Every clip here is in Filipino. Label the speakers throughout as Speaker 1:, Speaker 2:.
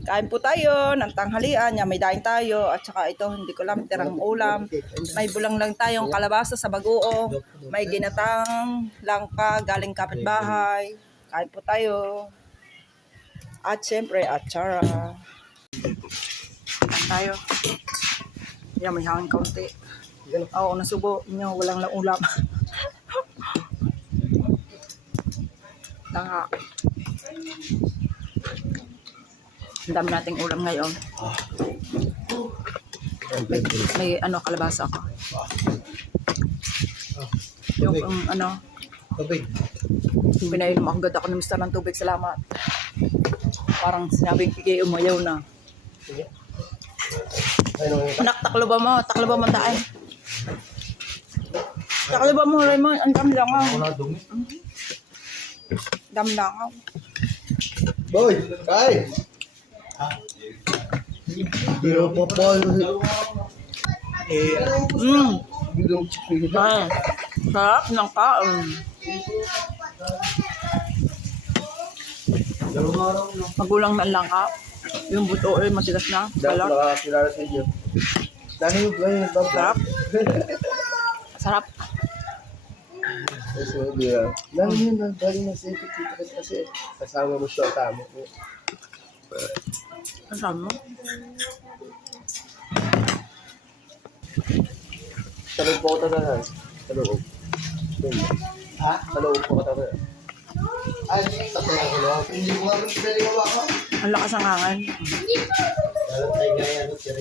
Speaker 1: Kain po tayo ng tanghalian. Yan, may daing tayo. At saka ito, hindi ko lang, tirang ulam. May bulang lang tayong kalabasa sa bagoong. May ginatang langka galing kapitbahay. Kain po tayo. At syempre, atsara. Kain tayo. Yan, may hangin kaunti. Oo, nasubo nyo. Walang lang ulam. Tanga. Ang dami nating ulam ngayon. May, may ano, kalabasa ako. Yung um, ano,
Speaker 2: Tubig.
Speaker 1: pinainom agad ako ng mister ng tubig. Salamat. Parang sinabing kikay umayaw na. Anak, takloba mo. Takloba mo tayo. Takloba mo, Raymond. Ang dami lang ako.
Speaker 2: wala dumi?
Speaker 1: Dami lang ako.
Speaker 2: Boy, kay! Biro po po. Eh,
Speaker 1: Mm.
Speaker 2: biro chicken.
Speaker 1: Ay, sarap ng kaon. Magulang na lang ka. Yung buto eh, matigas na. Balat.
Speaker 2: nakakilala sa inyo. Dahil yung gawin ng
Speaker 1: Sarap. Sarap.
Speaker 2: Kasi yung bira. Lalo yun galing na sa kasi kasama mo siya tamo.
Speaker 1: Kasama mo?
Speaker 2: Sa loob po ko tatanan. Sa loob. Ha? Sa loob po ko tatanan. Ay, ko lang. Hindi ko nga rin pwede mawaka.
Speaker 1: Ang lakas ng hangin.
Speaker 2: Dalam tayo gaya ano, sir.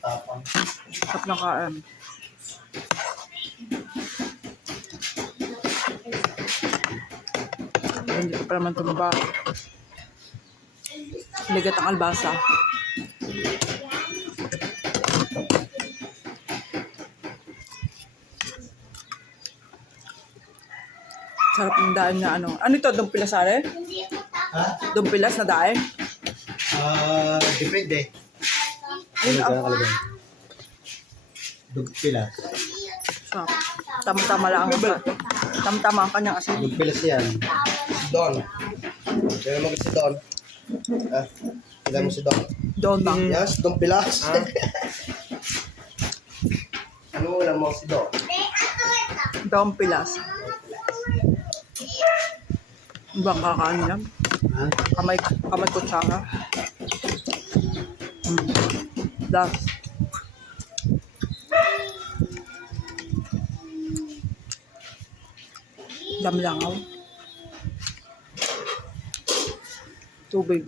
Speaker 2: Tapang.
Speaker 1: Sarap ng kain. Hindi ko pa naman tumaba. Ligat ang albasa. Sarap ng daan na ano. Ano ito? Dumpilas are?
Speaker 2: Ha?
Speaker 1: Dumpilas na daan?
Speaker 2: Ah, depende.
Speaker 1: Yun,
Speaker 2: Ano
Speaker 1: ah.
Speaker 2: kalagay?
Speaker 1: Sarap. Tama-tama lang ang. Tama-tama ang kanyang asin.
Speaker 2: Dugpila siyan. Don. Kaya mo si Don. Ah, kailan mo si Don?
Speaker 1: Doon ba?
Speaker 2: Yes, Don Pilas. ano ulam mo si Don?
Speaker 1: Doon pilas. Ibang kakain yan.
Speaker 2: Ha?
Speaker 1: Kamay, kamay kutsara. Mm. Das. Dami lang ako. Tubig.